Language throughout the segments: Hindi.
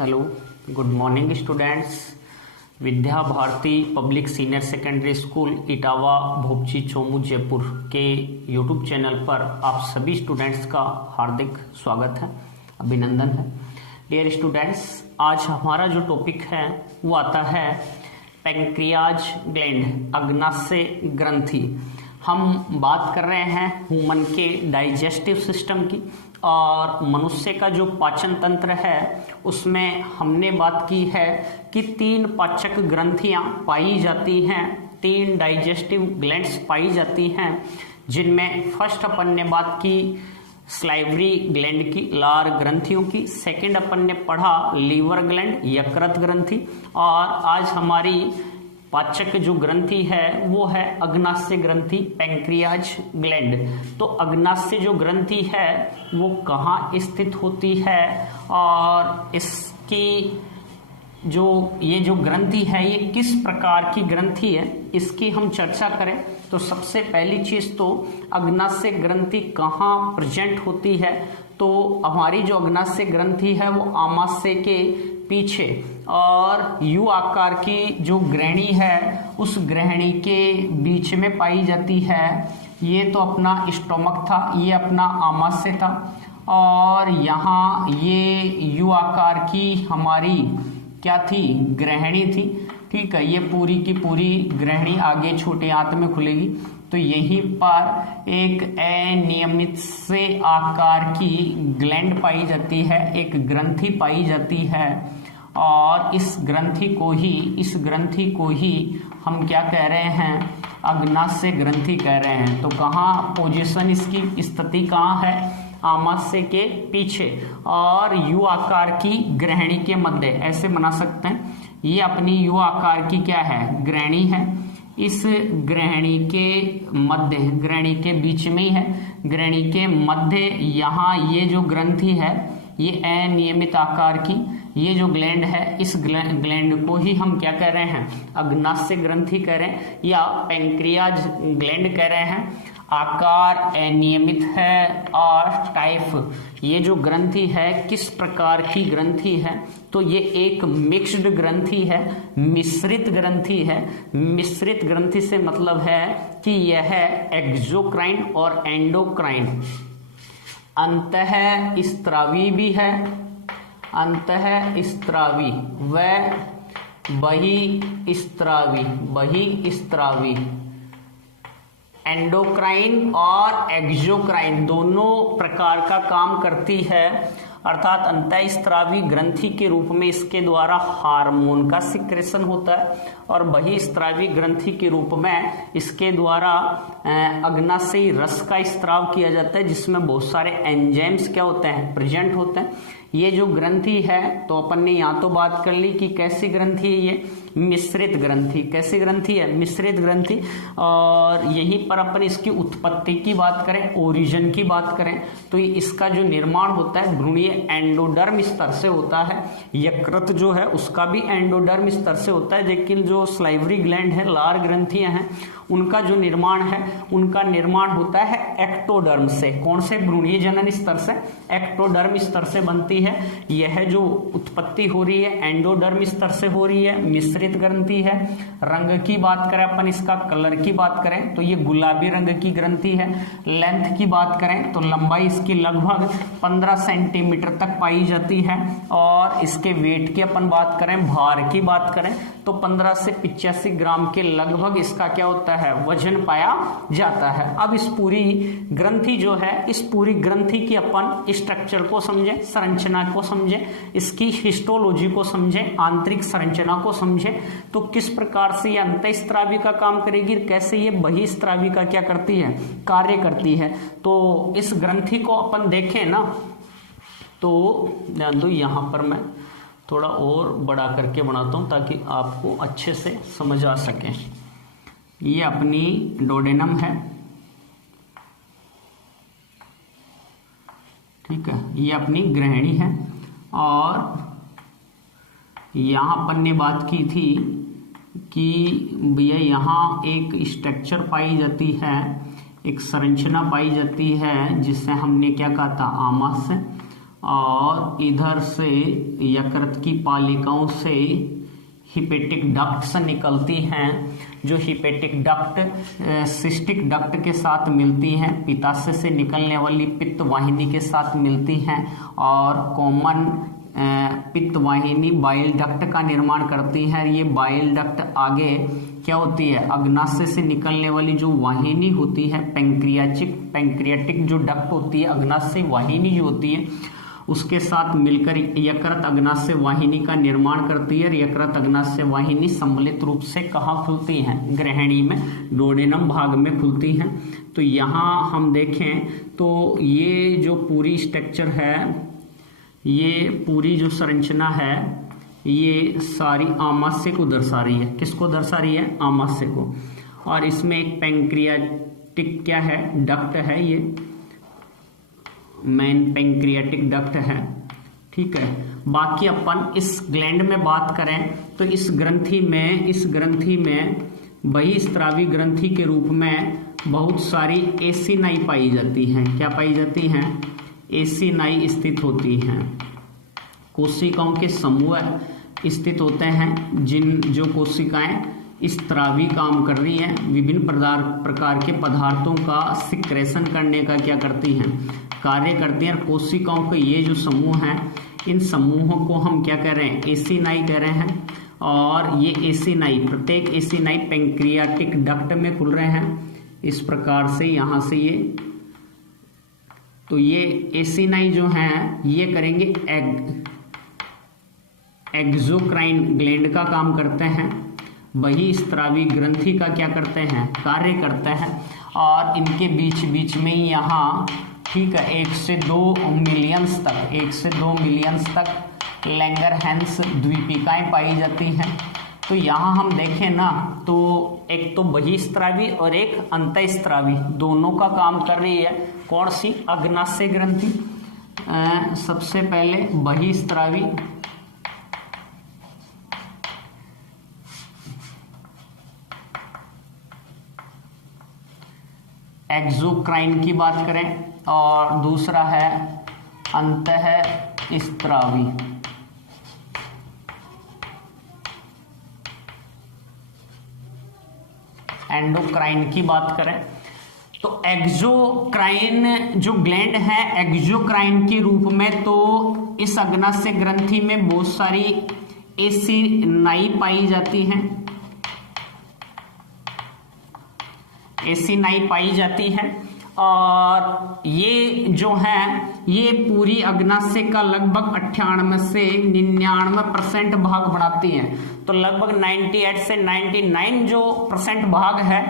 Hello, good morning students. Vidya Bharati public senior secondary school Etawah Bhopchi Chomu Jaipur के यूट्यूब चैनल पर आप सभी स्टूडेंट्स का हार्दिक स्वागत है, अभिनंदन है। डियर स्टूडेंट्स, आज हमारा जो टॉपिक है वो आता है पैंक्रियाज ग्लैंड, अग्नाशय ग्रंथि। हम बात कर रहे हैं ह्यूमन के डाइजेस्टिव सिस्टम की, और मनुष्य का जो पाचन तंत्र है उसमें हमने बात की है कि 3 पाचक ग्रंथियां पाई जाती हैं, 3 डाइजेस्टिव ग्लैंड्स पाई जाती हैं, जिनमें फर्स्ट अपन ने बात की स्लाइवरी ग्लैंड की, लार ग्रंथियों की। सेकंड अपन ने पढ़ा लीवर ग्लैंड, यकृत ग्रंथि। और आज हमारी पाचक जो ग्रंथि है वो है अग्नाशय ग्रंथि, पैंक्रियाज ग्लैंड। तो अग्नाशय जो ग्रंथि है वो कहाँ स्थित होती है और इसकी ये जो ग्रंथि है ये किस प्रकार की ग्रंथि है, इसकी हम चर्चा करें तो सबसे पहली चीज तो अग्नाशय ग्रंथि कहाँ प्रेजेंट होती है। तो हमारी जो अग्नाशय ग्रंथि है वो आमाशय के पीछे और यू आकार की जो ग्रहणी है उस ग्रहणी के बीच में पाई जाती है। ये तो अपना स्टोमक था, ये अपना आमाशय था, और यहाँ ये यू आकार की हमारी क्या थी, ग्रहणी थी। ठीक है, ये पूरी की पूरी ग्रहणी आगे छोटे आंत में खुलेगी। तो यहीं पर एक अनियमित से आकार की ग्लैंड पाई जाती है, एक ग्रंथि पाई जाती है, और इस ग्रंथि को ही हम क्या कह रहे हैं, अग्नाशय ग्रंथि कह रहे हैं। तो कहाँ पोजीशन, इसकी स्थिति कहाँ है, आमाशय के पीछे और यू आकार की ग्रहणी के मध्य, ऐसे बना सकते हैं। ये अपनी यू आकार की क्या है, ग्रहणी है। इस ग्रहणी के मध्य, ग्रहणी के बीच में ही है, ग्रहणी के मध्य यहाँ ये जो ग्रंथि है ये अनियमित आकार की ये जो ग्लैंड है, इस ग्लैंड को ही हम क्या कह रहे हैं, अग्नाशय ग्रंथि कह रहे हैं या पैंक्रियाज ग्लैंड कह रहे हैं। आकार अनियमित है और टाइप, ये जो ग्रंथि है किस प्रकार की ग्रंथि है, तो ये एक मिक्स्ड ग्रंथि है, मिश्रित ग्रंथि है। मिश्रित ग्रंथि से मतलब है कि यह है एक्सोक्राइन और एंडोक्राइन, अंतः स्त्रावी भी है, अंतः स्त्रावी व बहिस्त्रावी, एंडोक्राइन और एक्सोक्राइन दोनों प्रकार का काम करती है। अर्थात अंतःस्त्रावी ग्रंथि के रूप में इसके द्वारा हार्मोन का सिक्रेशन होता है, और बहिस्त्रावी ग्रंथि के रूप में इसके द्वारा अग्नाशयी रस का स्त्राव किया जाता है, जिसमें बहुत सारे एंजाइम्स क्या होते हैं, प्रेजेंट होते हैं। ये जो ग्रंथि है तो अपन ने यहाँ तो बात कर ली कि कैसी ग्रंथि है, ये मिश्रित ग्रंथि। कैसी ग्रंथि है, मिश्रित ग्रंथि। और यहीं पर अपन इसकी उत्पत्ति की बात करें, ओरिजिन की बात करें, तो इसका जो निर्माण होता है भ्रूणीय एंडोडर्म स्तर से होता है। यकृत जो है उसका भी एंडोडर्म स्तर से होता है, लेकिन जो स्लाइवरी ग्लैंड है, लार ग्रंथियां हैं, उनका जो निर्माण है उनका निर्माण होता है एक्टोडर्म से। कौन से, भ्रूणीय जनन स्तर से, एक्टोडर्म स्तर से बनती है। यह जो उत्पत्ति हो रही है एंडोडर्म स्तर से हो रही है, मिश्रित ग्रंथि है। रंग की बात करें अपन, इसका कलर की बात करें तो ये गुलाबी रंग की ग्रंथि है। लेंथ की बात करें तो लंबाई इसकी लगभग 15 सेंटीमीटर तक पाई जाती है, और इसके वेट की अपन बात करें, भार की बात करें तो 15 से 85 ग्राम के लगभग इसका क्या होता है, वजन पाया जाता है। अब इस पूरी ग्रंथि जो है, इस पूरी ग्रंथि की अपन स्ट्रक्चर को समझें, संरचना को समझें, इसकी हिस्टोलॉजी को समझें, आंतरिक संरचना को समझें, तो किस प्रकार से ये अंतःस्त्रावी का काम करेगी, कैसे ये बहिस्त्रावी का क्या करती है, कार्य करती है। तो इस ग्रंथि को अपन देखें ना, तो ध्यान दो, यहाँ पर मैं थोड़ा और बड़ा करके बनाता हूं ताकि आपको अच्छे से समझ आ सके। ये अपनी डोडेनम है, ठीक है, ये अपनी ग्रहणी है, और यहाँ अपन ने बात की थी कि भैया यहाँ एक स्ट्रक्चर पाई जाती है, एक संरचना पाई जाती है, जिससे हमने क्या कहा था, आमाशय। और इधर से यकृत की पालिकाओं से हिपेटिक डक्ट से निकलती हैं। जो हिपेटिक डक्ट सिस्टिक डक्ट के साथ मिलती हैं, पित्ताशय से निकलने वाली पित्त वाहिनी के साथ मिलती हैं और कॉमन पित्त वाहिनी बाइल डक्ट का निर्माण करती है। ये बाइल डक्ट आगे क्या होती है, अग्नाशय से निकलने वाली जो वाहिनी होती है, पैंक्रियाटिक जो डक्ट होती है, अग्नाशय वाहिनी जो होती है, उसके साथ मिलकर यकृत अग्नाशय वाहिनी का निर्माण करती है। यकृत अग्नाशय वाहिनी सम्मिलित रूप से कहाँ खुलती हैं, ग्रहणी में, डोडेनम भाग में खुलती हैं। तो यहाँ हम देखें तो ये जो पूरी स्ट्रक्चर है, ये पूरी जो संरचना है, ये सारी आमाशय को दर्शा रही है। किसको दर्शा रही है, आमाशय को। और इसमें एक पैंक्रियाटिक क्या है, डक्ट है, ये मेन पैंक्रियाटिक डक्ट है, ठीक है। बाकी अपन इस ग्लैंड में बात करें तो इस ग्रंथि में बहिस्त्रावी ग्रंथि के रूप में बहुत सारी एसिनाई पाई जाती हैं। क्या पाई जाती हैं, एसिनाई स्थित होती हैं। कोशिकाओं के समूह स्थित होते हैं, जो कोशिकाएं स्त्रावी काम कर रही हैं, विभिन्न प्रकार के पदार्थों का सिक्रेशन करने का क्या करती हैं, कार्य करती हैं। और कोशिकाओं के ये जो समूह हैं, इन समूहों को हम क्या कह रहे हैं, एसिनाई कह रहे हैं। और ये एसिनाई, प्रत्येक एसिनाई पैंक्रियाटिक डक्ट में खुल रहे हैं इस प्रकार से, यहां से ये। तो ये एसिनाई जो हैं ये करेंगे एक्सोक्राइन ग्लैंड का काम करते हैं, बहिस्त्रावी ग्रंथि का क्या करते हैं, कार्य करते हैं। और इनके बीच में यहाँ, ठीक है, 1 से 2 मिलियंस तक लैंगरहैंस द्वीपिकाएं पाई जाती हैं। तो यहाँ हम देखें ना तो एक तो बहिस्त्रावी और एक अंतःस्त्रावी दोनों का काम कर रही है। कौन सी, अग्नाशय ग्रंथि। सबसे पहले बहिस्त्रावी, एक्सोक्राइन की बात करें, और दूसरा है अंतःस्त्रावी। एंडोक्राइन की बात करें तो एक्सोक्राइन जो ग्लैंड है, एक्सोक्राइन के रूप में तो इस अग्नाशय ग्रंथि में बहुत सारी एसिनाई पाई जाती हैं, एसिनाई पाई जाती है। और ये जो है ये पूरी अग्नाशय का लगभग 98 से 99% भाग बनाती हैं। तो लगभग 98 से 99 जो % भाग है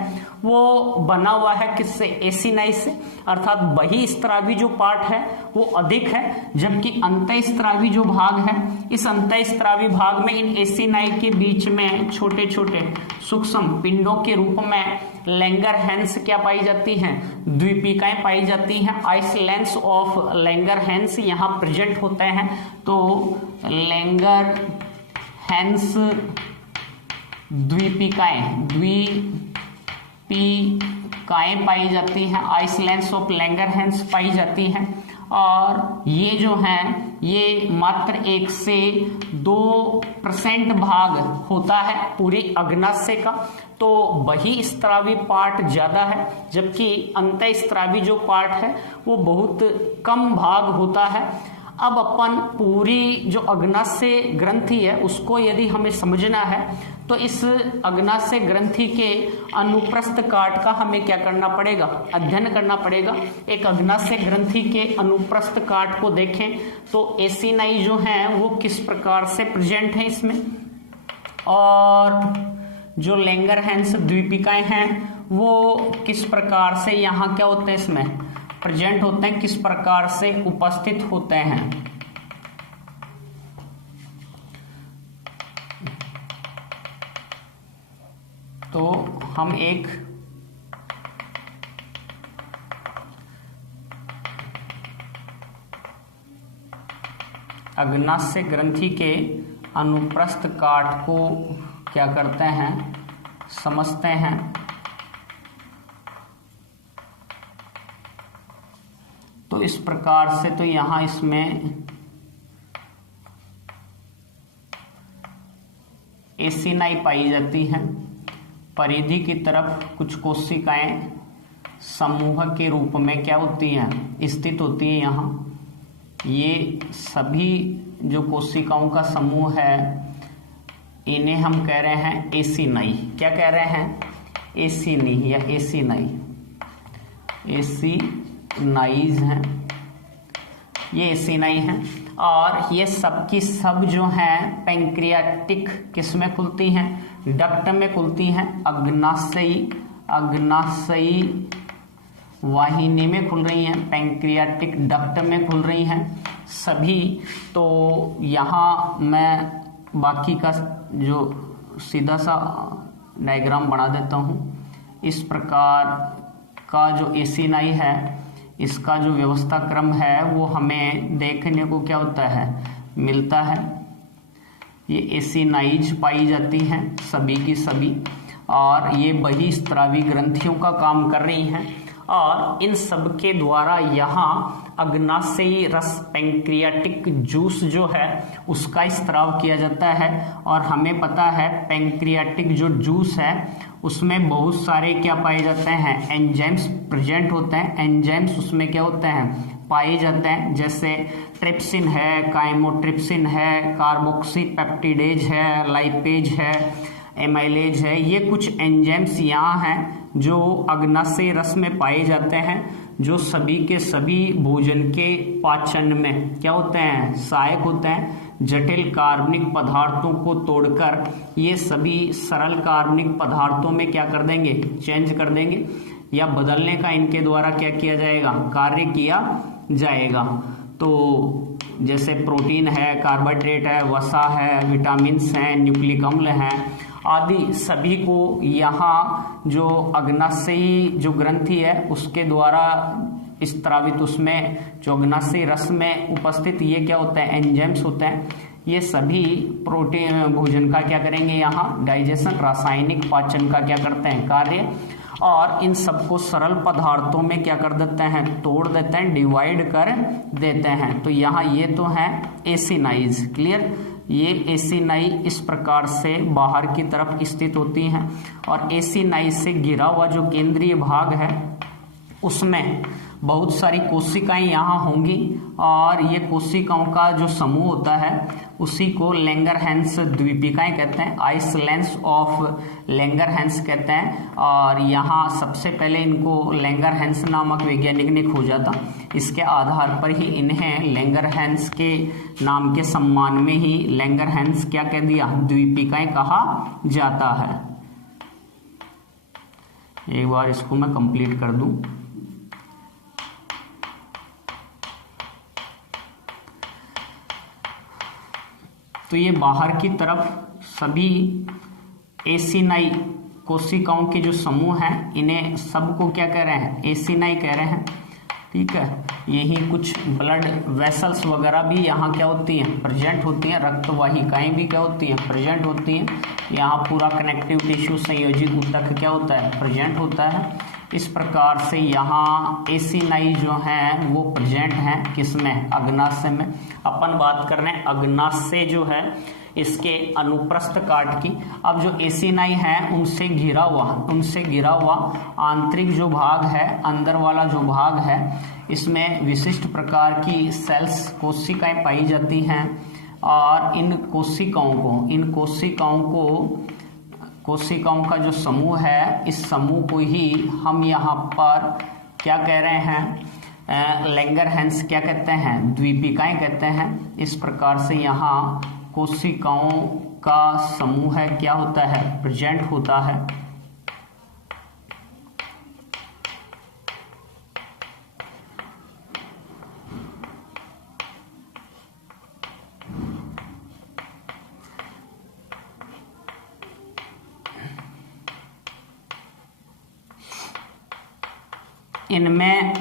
वो बना हुआ है किससे, एसिनाई से। अर्थात बहिस्त्रावी जो पार्ट है वो अधिक है, जबकि अंतःस्त्रावी जो भाग है, इस अंतःस्त्रावी भाग में इन एसिनाई के बीच में छोटे छोटे सूक्ष्म पिंडों के रूप में लैंगरहैंस क्या पाई जाती हैं, द्वीपिकाएं पाई जाती हैं। आइसलैंड्स ऑफ लैंगरहैंस यहाँ प्रेजेंट होते हैं। तो लैंगरहैंस द्वीपिकाएं पाई जाती हैं, आइसलैंड्स ऑफ लैंगरहैंस पाई जाती हैं। और ये जो हैं ये मात्र 1 से 2% भाग होता है पूरी अग्नाशय का। तो बहिस्त्रावी पार्ट ज्यादा है, जबकि अंतःस्त्रावी जो पार्ट है वो बहुत कम भाग होता है। अब अपन पूरी जो अग्नाशय ग्रंथि है उसको यदि हमें समझना है तो इस अग्नाशय ग्रंथि के अनुप्रस्थ काट का हमें क्या करना पड़ेगा, अध्ययन करना पड़ेगा। एक अग्नाशय ग्रंथि के अनुप्रस्थ काट को देखें तो एसिनाई जो हैं वो किस प्रकार से प्रेजेंट है इसमें, और जो लैंगरहैंस द्वीपिकाएं हैं वो किस प्रकार से यहाँ क्या होते हैं, इसमें प्रेजेंट होते हैं, किस प्रकार से उपस्थित होते हैं। तो हम एक अग्नाशय ग्रंथि के अनुप्रस्थ काट को क्या करते हैं, समझते हैं। तो इस प्रकार से तो यहाँ इसमें एसिनाई पाई जाती हैं। परिधि की तरफ कुछ कोशिकाएं समूह के रूप में क्या होती हैं, स्थित होती हैं। यहाँ ये सभी जो कोशिकाओं का समूह है इन्हें हम कह रहे हैं एसिनाई। क्या कह रहे हैं, एसिनी या एसिनाई, एसिनाइज हैं, ये एसिनाई हैं। और ये सब की सब जो हैं पैंक्रियाटिक किसमें खुलती हैं, डक्ट में खुलती हैं, अग्नाशयी वाहिनी में खुल रही हैं, पैंक्रियाटिक डक्ट में खुल रही हैं सभी। तो यहाँ मैं बाकी का जो सीधा सा डायग्राम बना देता हूँ। इस प्रकार का जो एसिनाई है इसका जो व्यवस्था क्रम है वो हमें देखने को क्या होता है, मिलता है। ये एसिनाइज पाई जाती हैं सभी की सभी, और ये बहिस्त्रावी ग्रंथियों का काम कर रही हैं। और इन सब के द्वारा यहाँ अग्नाशयी रस पैंक्रियाटिक जूस जो है उसका स्त्राव किया जाता है। और हमें पता है पैंक्रियाटिक जो जूस है उसमें बहुत सारे क्या पाए जाते हैं, एंजाइम्स प्रेजेंट होते हैं। एंजाइम्स उसमें क्या होते हैं, पाए जाते हैं, जैसे ट्रिप्सिन है, काइमोट्रिप्सिन है, कार्बोक्सी पेप्टिडेज है, लाइपेज है, एमाइलेज है। ये कुछ एंजाइम्स यहाँ हैं जो अग्नाशयी रस में पाए जाते हैं, जो सभी के सभी भोजन के पाचन में क्या होते हैं, सहायक होते हैं। जटिल कार्बनिक पदार्थों को तोड़कर ये सभी सरल कार्बनिक पदार्थों में क्या कर देंगे, चेंज कर देंगे या बदलने का इनके द्वारा क्या किया जाएगा, कार्य किया जाएगा। तो जैसे प्रोटीन है, कार्बोहाइड्रेट है, वसा है, विटामिन्स हैं, न्यूक्लिक अम्ल हैं आदि सभी को यहाँ जो अग्नाशयी जो ग्रंथि है उसके द्वारा स्त्रावित, उसमें जो अग्नाशयी रस में उपस्थित ये क्या होता है, एंजाइम्स होते हैं। ये सभी प्रोटीन भोजन का क्या करेंगे, यहाँ डाइजेशन, रासायनिक पाचन का क्या करते हैं, कार्य। और इन सबको सरल पदार्थों में क्या कर देते हैं, तोड़ देते हैं, डिवाइड कर देते हैं। तो यहाँ ये तो है एसिनाइज, क्लियर। ये एसिनाई इस प्रकार से बाहर की तरफ स्थित होती हैं। और एसिनाई से घिरा हुआ जो केंद्रीय भाग है उसमें बहुत सारी कोशिकाएं यहाँ होंगी, और ये कोशिकाओं का जो समूह होता है उसी को लैंगरहैंस द्वीपिकाएं कहते हैं, आइसलैंड्स ऑफ लैंगरहैंस कहते हैं। और यहाँ सबसे पहले इनको लैंगरहैंस नामक वैज्ञानिक ने खोजा था। इसके आधार पर ही इन्हें लैंगरहैंस के नाम के सम्मान में ही लैंगरहैंस क्या कह दिया, द्वीपिकाएं कहा जाता है। एक बार इसको मैं कंप्लीट कर दूं। तो ये बाहर की तरफ सभी एसिनाई कोशिकाओं के जो समूह हैं इन्हें सबको क्या कह रहे हैं, एसिनाई कह रहे हैं, ठीक है। यही कुछ ब्लड वेसल्स वगैरह भी यहाँ क्या होती हैं, प्रेजेंट होती हैं। रक्त वाहिकाएं भी क्या होती हैं, प्रेजेंट होती हैं। यहाँ पूरा कनेक्टिव टिश्यू संयोजी ऊतक क्या होता है, प्रेजेंट होता है। इस प्रकार से यहाँ एसिनाई जो हैं वो प्रेजेंट हैं, किसमें, अग्नाशय में। अपन बात कर रहे हैं अग्नाशय जो है इसके अनुप्रस्थ काट की। अब जो एसिनाई है उनसे घिरा हुआ आंतरिक जो भाग है, अंदर वाला जो भाग है, इसमें विशिष्ट प्रकार की सेल्स कोशिकाएं पाई जाती हैं। और इन कोशिकाओं का जो समूह है, इस समूह को ही हम यहाँ पर क्या कह रहे हैं, लैंगरहैंस क्या कहते हैं, द्वीपिकाएं कहते हैं। इस प्रकार से यहाँ कोशिकाओं का समूह है क्या होता है, प्रेजेंट होता है। इनमें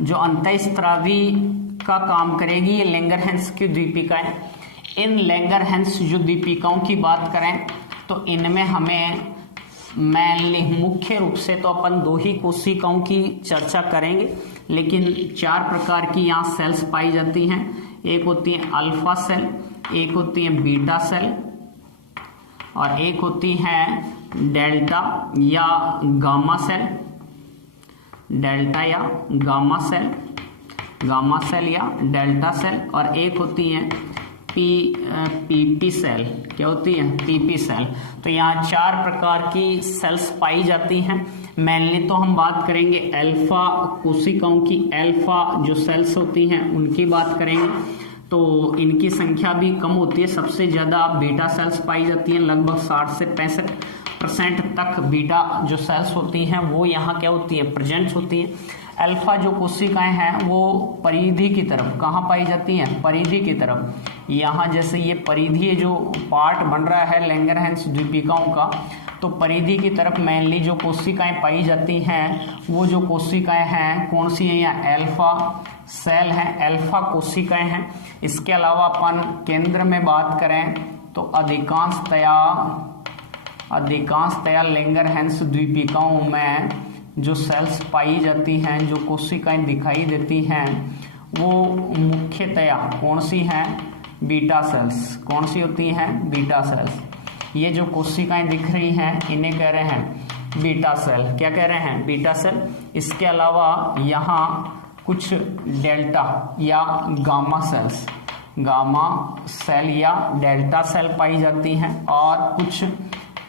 जो अंतःस्त्रावी का काम करेगी ये लैंगरहैंस की द्वीपिकाएं। इन लैंगरहैंस जो द्वीपिकाओं की बात करें तो इनमें हमें मेनली मुख्य रूप से तो अपन दो ही कोशिकाओं की चर्चा करेंगे, लेकिन 4 प्रकार की यहाँ सेल्स पाई जाती हैं। एक होती है अल्फा सेल, एक होती है बीटा सेल, और एक होती है डेल्टा या गामा सेल, डेल्टा या गामा सेल या डेल्टा सेल, और एक होती है पीपी सेल। क्या होती है? PP cell. तो यहाँ 4 प्रकार की सेल्स पाई जाती हैं। मेनली तो हम बात करेंगे अल्फा कोशिकाओं की, अल्फा जो सेल्स होती हैं उनकी बात करेंगे। तो इनकी संख्या भी कम होती है, सबसे ज्यादा बीटा सेल्स पाई जाती हैं, लगभग 60 से 65% तक बीटा जो सेल्स होती हैं वो यहाँ क्या होती है? प्रेजेंट होती हैं। अल्फा जो कोशिकाएं हैं वो परिधि की तरफ कहाँ पाई जाती हैं? परिधि की तरफ। यहाँ जैसे ये परिधि जो पार्ट बन रहा है लैंगरहैंस द्वीपिकाओं का, तो परिधि की तरफ मेनली जो कोशिकाएं पाई जाती हैं वो जो कोशिकाएं हैं कौन सी है? यहाँ अल्फा सेल हैं, अल्फा कोशिकाएं हैं। इसके अलावा अपन केंद्र में बात करें तो अधिकांशतया लैंगरहैंस द्वीपिकाओं में जो सेल्स पाई जाती हैं, जो कोशिकाएं दिखाई देती हैं, वो मुख्यतया कौन सी हैं? Beta cells. कौन सी होती हैं? Beta cells. ये जो कोशिकाएं दिख रही हैं इन्हें कह रहे हैं बीटा सेल। क्या कह रहे हैं? Beta cell. इसके अलावा यहाँ कुछ डेल्टा या गामा सेल या डेल्टा सेल पाई जाती हैं, और कुछ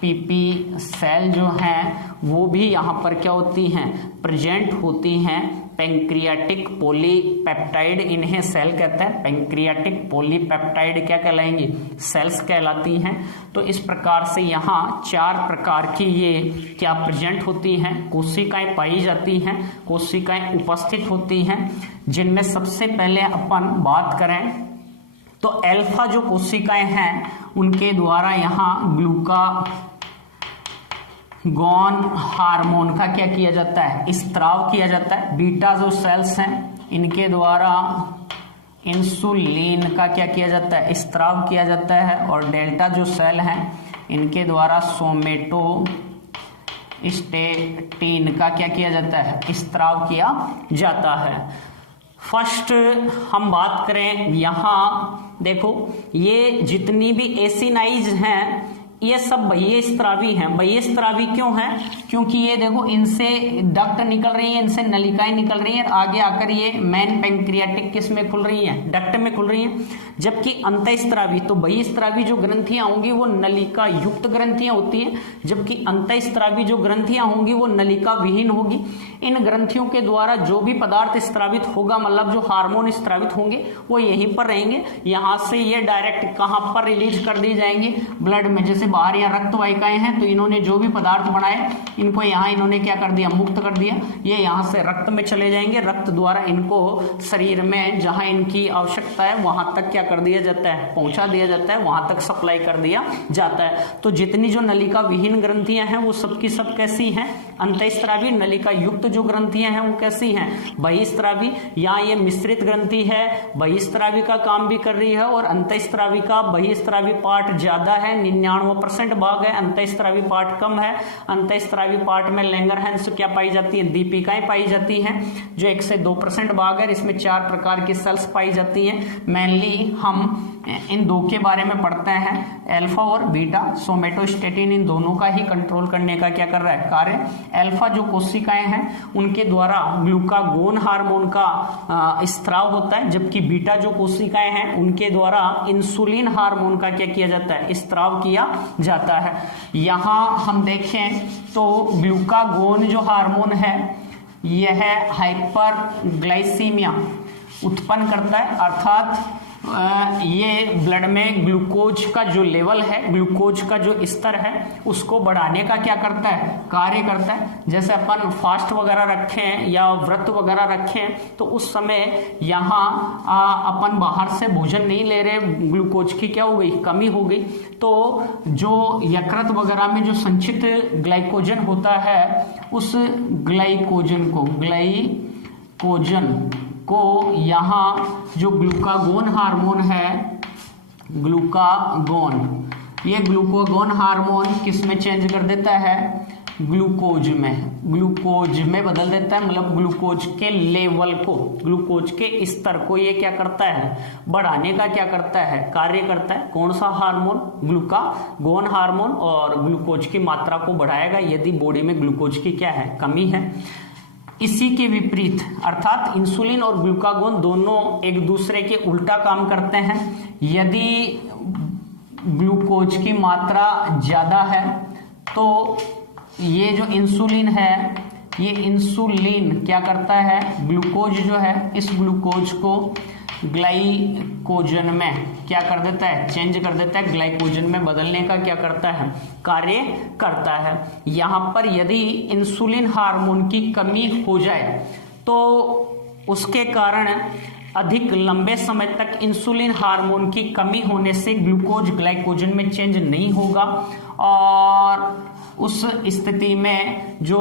पीपी सेल जो हैं वो भी यहाँ पर क्या होती हैं? प्रेजेंट होती हैं। पैंक्रियाटिक पॉलीपेप्टाइड इन्हें सेल कहते हैं। पैंक्रियाटिक पॉलीपेप्टाइड क्या कहलाएंगी? सेल्स कहलाती हैं। तो इस प्रकार से यहाँ 4 प्रकार की ये क्या प्रेजेंट होती हैं, कोशिकाएं पाई जाती हैं, कोशिकाएं उपस्थित होती हैं, जिनमें सबसे पहले अपन बात करें तो अल्फा जो कोशिकाएं हैं उनके द्वारा यहाँ ग्लूकागॉन हार्मोन का क्या किया जाता है? स्त्राव किया जाता है। बीटा जो सेल्स हैं इनके द्वारा इंसुलिन का क्या किया जाता है? स्त्राव किया जाता है। और डेल्टा जो सेल हैं इनके द्वारा सोमेटोस्टेटिन का क्या किया जाता है? स्त्राव किया जाता है। फर्स्ट हम बात करें, यहाँ देखो ये जितनी भी एसिनाइज हैं ये सब बाह्य स्त्रावी हैं। बाह्य स्त्रावी क्यों हैं? क्योंकि ये देखो इनसे डक्ट निकल रही है, इनसे नलिकाएं निकल रही हैं, आगे आकर ये मेन पैंक्रियाटिक किस में खुल रही हैं? डक्ट में खुल रही हैं। जबकि अंतःस्त्रावी तो बाह्य स्त्रावी जो ग्रंथियां होंगी वो नलिका युक्त ग्रंथियां होती हैं, जबकि अंतःस्त्रावी जो ग्रंथियां होंगी वो नलिका विहीन होगी। इन ग्रंथियों के द्वारा जो भी पदार्थ स्त्रावित होगा, मतलब जो हार्मोन स्त्रावित होंगे वो यहीं पर रहेंगे। यहाँ से ये डायरेक्ट कहाँ पर रिलीज कर दी जाएंगे? ब्लड में। जैसे बाहर यहाँ रक्त वाहिकाएं हैं तो इन्होंने जो भी पदार्थ बनाए इनको यहाँ इन्होंने क्या कर दिया? मुक्त कर दिया। ये यहाँ से रक्त में चले जाएंगे, रक्त द्वारा इनको शरीर में जहां इनकी आवश्यकता है वहां तक क्या कर दिया जाता है? पहुंचा दिया जाता है, वहां तक सप्लाई कर दिया जाता है। तो जितनी जो नलिका विहीन ग्रंथियां हैं वो सबकी सब कैसी हैं? अंतःस्त्रावी। नलिका युक्त जो ग्रंथियां हैं वो कैसी हैं? बहिस्त्रावी। यहाँ ये मिश्रित ग्रंथि है, बहिस्त्रावी का काम भी कर रही है और अंतःस्त्रावी का बहिस्त्रावी पार्ट ज्यादा है, 99% भाग है, अंतःस्त्रावी पार्ट कम है। अंतःस्त्रावी पार्ट में लैंगरहैंस क्या पाई जाती है? दीपिकाएं पाई जाती हैं जो 1 से 2% भाग है। इसमें 4 प्रकार की सेल्स पाई जाती हैं। मेनली हम इन दो के बारे में पढ़ते हैं, अल्फा और बीटा। सोमेटोस्टेटिन इन दोनों का ही कंट्रोल करने का क्या कर रहा है? कार्य। अल्फा जो कोशिकाएं हैं उनके द्वारा ग्लूकागोन हार्मोन का स्त्राव होता है, जबकि बीटा जो कोशिकाएं हैं उनके द्वारा इंसुलिन हार्मोन का क्या किया जाता है? स्त्राव किया जाता है। यहाँ हम देखें तो ग्लूकागोन जो हार्मोन है यह हाइपरग्लाइसीमिया उत्पन्न करता है, अर्थात ये ब्लड में ग्लूकोज का जो लेवल है, ग्लूकोज का जो स्तर है उसको बढ़ाने का क्या करता है? कार्य करता है। जैसे अपन फास्ट वगैरह रखें या व्रत वगैरह रखें तो उस समय यहाँ अपन बाहर से भोजन नहीं ले रहे, ग्लूकोज की क्या हो गई? कमी हो गई। तो जो यकृत वगैरह में जो संचित ग्लाइकोजन होता है उस ग्लाइकोजन को यहाँ जो ग्लूकागोन हार्मोन है, ये ग्लूकागोन हार्मोन किस में चेंज कर देता है? ग्लूकोज में बदल देता है, मतलब ग्लूकोज के लेवल को, ग्लूकोज के स्तर को ये क्या करता है, बढ़ाने का क्या करता है, कार्य करता है। कौन सा हार्मोन, ग्लूकागोन हार्मोन, और ग्लूकोज की मात्रा को बढ़ाएगा यदि बॉडी में ग्लूकोज की क्या है, कमी है। इसी के विपरीत अर्थात इंसुलिन और ग्लूकागोन दोनों एक दूसरे के उल्टा काम करते हैं। यदि ग्लूकोज की मात्रा ज्यादा है तो ये जो इंसुलिन है, ये इंसुलिन क्या करता है, ग्लूकोज जो है इस ग्लूकोज को ग्लाइकोजन में क्या कर देता है, चेंज कर देता है, ग्लाइकोजन में बदलने का क्या करता है, कार्य करता है। यहां पर यदि इंसुलिन हार्मोन की कमी हो जाए तो उसके कारण अधिक लंबे समय तक इंसुलिन हार्मोन की कमी होने से ग्लूकोज ग्लाइकोजन में चेंज नहीं होगा, और उस स्थिति में जो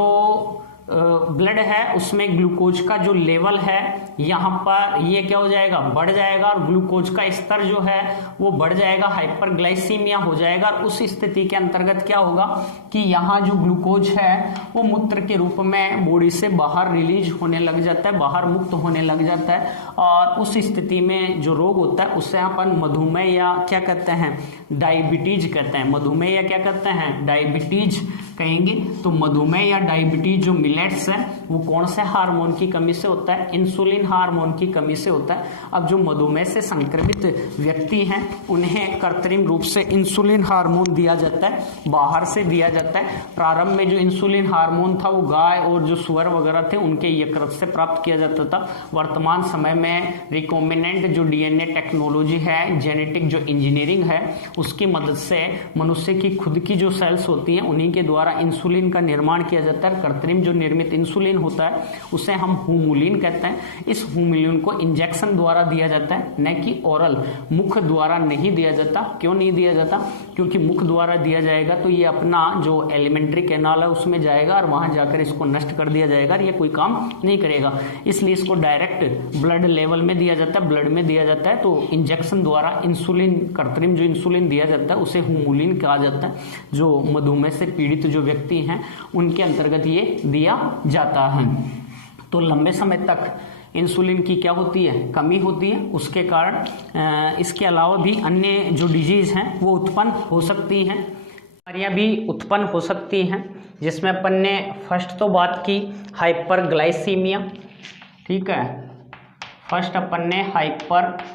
ब्लड है उसमें ग्लूकोज का जो लेवल है यहाँ पर ये क्या हो जाएगा, बढ़ जाएगा, और ग्लूकोज का स्तर जो है वो बढ़ जाएगा, हाइपरग्लाइसीमिया हो जाएगा। और उस स्थिति के अंतर्गत क्या होगा कि यहाँ जो ग्लूकोज है वो मूत्र के रूप में बॉडी से बाहर रिलीज होने लग जाता है, बाहर मुक्त होने लग जाता है, और उस स्थिति में जो रोग होता है उससे अपन मधुमेह या क्या कहते हैं, डायबिटीज कहते हैं, मधुमेह या क्या कहते हैं, डायबिटीज कहेंगे। तो मधुमेह या डायबिटीज जो मिलेट्स है वो कौन से हार्मोन की कमी से होता है, इंसुलिन हार्मोन की कमी से होता है। अब जो मधुमेह से संक्रमित व्यक्ति हैं उन्हें कृत्रिम रूप से इंसुलिन हार्मोन दिया जाता है, बाहर से दिया जाता है। प्रारंभ में जो इंसुलिन हार्मोन था वो गाय और जो सुअर वगैरह थे उनके यकृत से प्राप्त किया जाता था। वर्तमान समय में रिकॉम्बिनेंट जो डीएनए टेक्नोलॉजी है, जेनेटिक जो इंजीनियरिंग है, उसकी मदद से मनुष्य की खुद की जो सेल्स होती हैं उन्हीं के द्वारा इंसुलिन का निर्माण किया जाता है। कृत्रिम जो निर्मित इंसुलिन होता है उसे हम होमुलिन कहते हैं। इस होमुलिन को इंजेक्शन द्वारा दिया जाता है, न कि ओरल, मुख द्वारा नहीं दिया जाता। क्यों नहीं दिया जाता, क्योंकि मुख द्वारा दिया जाएगा तो ये अपना जो एलिमेंट्री कैनाल है उसमें जाएगा और वहां जाकर इसको नष्ट कर दिया जाएगा और ये कोई काम नहीं करेगा। इसलिए इसको डायरेक्ट ब्लड लेवल में दिया जाता है, ब्लड में दिया जाता है। तो इंजेक्शन द्वारा इंसुलिन, कृत्रिम जो इंसुलिन दिया जाता है उसे होमुलिन कहा जाता है। जो मधुमेह से पीड़ित जो व्यक्ति हैं उनके अंतर्गत ये दिया जाता है। तो लंबे समय तक इंसुलिन की क्या होती है, कमी होती है। उसके कारण इसके अलावा भी अन्य जो डिजीज हैं वो उत्पन्न हो सकती हैं, बीमारियां भी उत्पन्न हो सकती हैं, जिसमें अपन ने फर्स्ट तो बात की हाइपरग्लाइसीमिया। ठीक है, फर्स्ट अपन ने हाइपरग्लाइसीमिया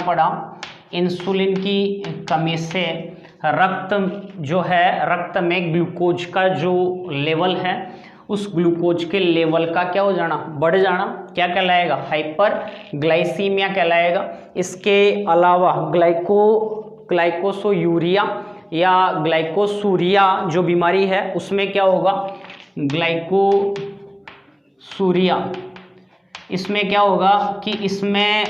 पढ़ा। इंसुलिन की कमी से रक्त जो है, रक्त में ग्लूकोज का जो लेवल है उस ग्लूकोज के लेवल का क्या हो जाना, बढ़ जाना, क्या कहलाएगा, हाइपरग्लाइसीमिया कहलाएगा। इसके अलावा ग्लाइकोसोयूरिया या ग्लाइकोसूरिया जो बीमारी है उसमें क्या होगा, ग्लाइकोसूरिया, इसमें क्या होगा कि इसमें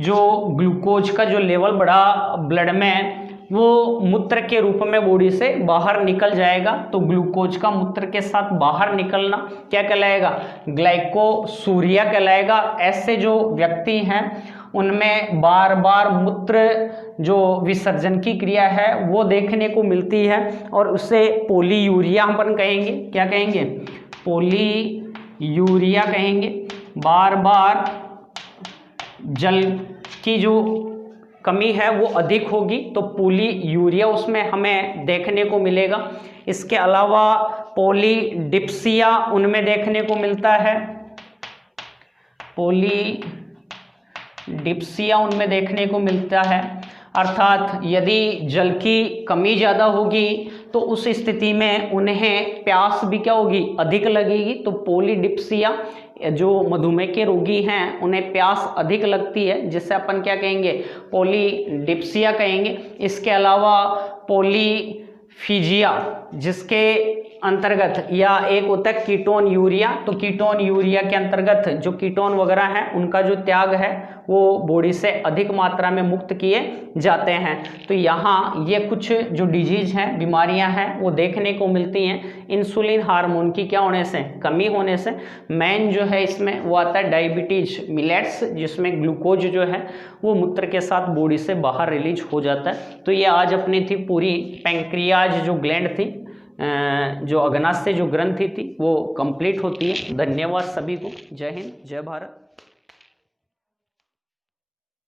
जो ग्लूकोज का जो लेवल बढ़ा ब्लड में वो मूत्र के रूप में बॉडी से बाहर निकल जाएगा। तो ग्लूकोज का मूत्र के साथ बाहर निकलना क्या कहलाएगा, ग्लाइकोसूरिया कहलाएगा। ऐसे जो व्यक्ति हैं उनमें बार बार मूत्र जो विसर्जन की क्रिया है वो देखने को मिलती है और उसे पोलीयूरिया अपन कहेंगे। क्या कहेंगे, पोलीयूरिया कहेंगे। बार बार जल की जो कमी है वो अधिक होगी तो पोलीयूरिया उसमें हमें देखने को मिलेगा। इसके अलावा पोलीडिप्सिया उनमें देखने को मिलता है, पोलीडिप्सिया उनमें देखने को मिलता है। अर्थात यदि जल की कमी ज़्यादा होगी तो उस स्थिति में उन्हें प्यास भी क्या होगी, अधिक लगेगी। तो पोलीडिप्सिया, जो मधुमेह के रोगी हैं उन्हें प्यास अधिक लगती है, जिससे अपन क्या कहेंगे, पोलीडिप्सिया कहेंगे। इसके अलावा पोलीफिजिया, जिसके अंतर्गत या एक होता है कीटोन यूरिया। तो कीटोन यूरिया के अंतर्गत जो कीटोन वगैरह है उनका जो त्याग है वो बॉडी से अधिक मात्रा में मुक्त किए जाते हैं। तो यहाँ ये कुछ जो डिजीज हैं, बीमारियां हैं, वो देखने को मिलती हैं इंसुलिन हार्मोन की क्या होने से, कमी होने से। मेन जो है इसमें वो आता है डायबिटीज मिलेट्स, जिसमें ग्लूकोज जो है वो मूत्र के साथ बॉडी से बाहर रिलीज हो जाता है। तो ये आज अपनी थी पूरी पैंक्रियाज जो ग्लैंड थी, जो अग्नाशय जो ग्रंथि थी वो कंप्लीट होती है। धन्यवाद सभी को। जय हिंद, जय भारत।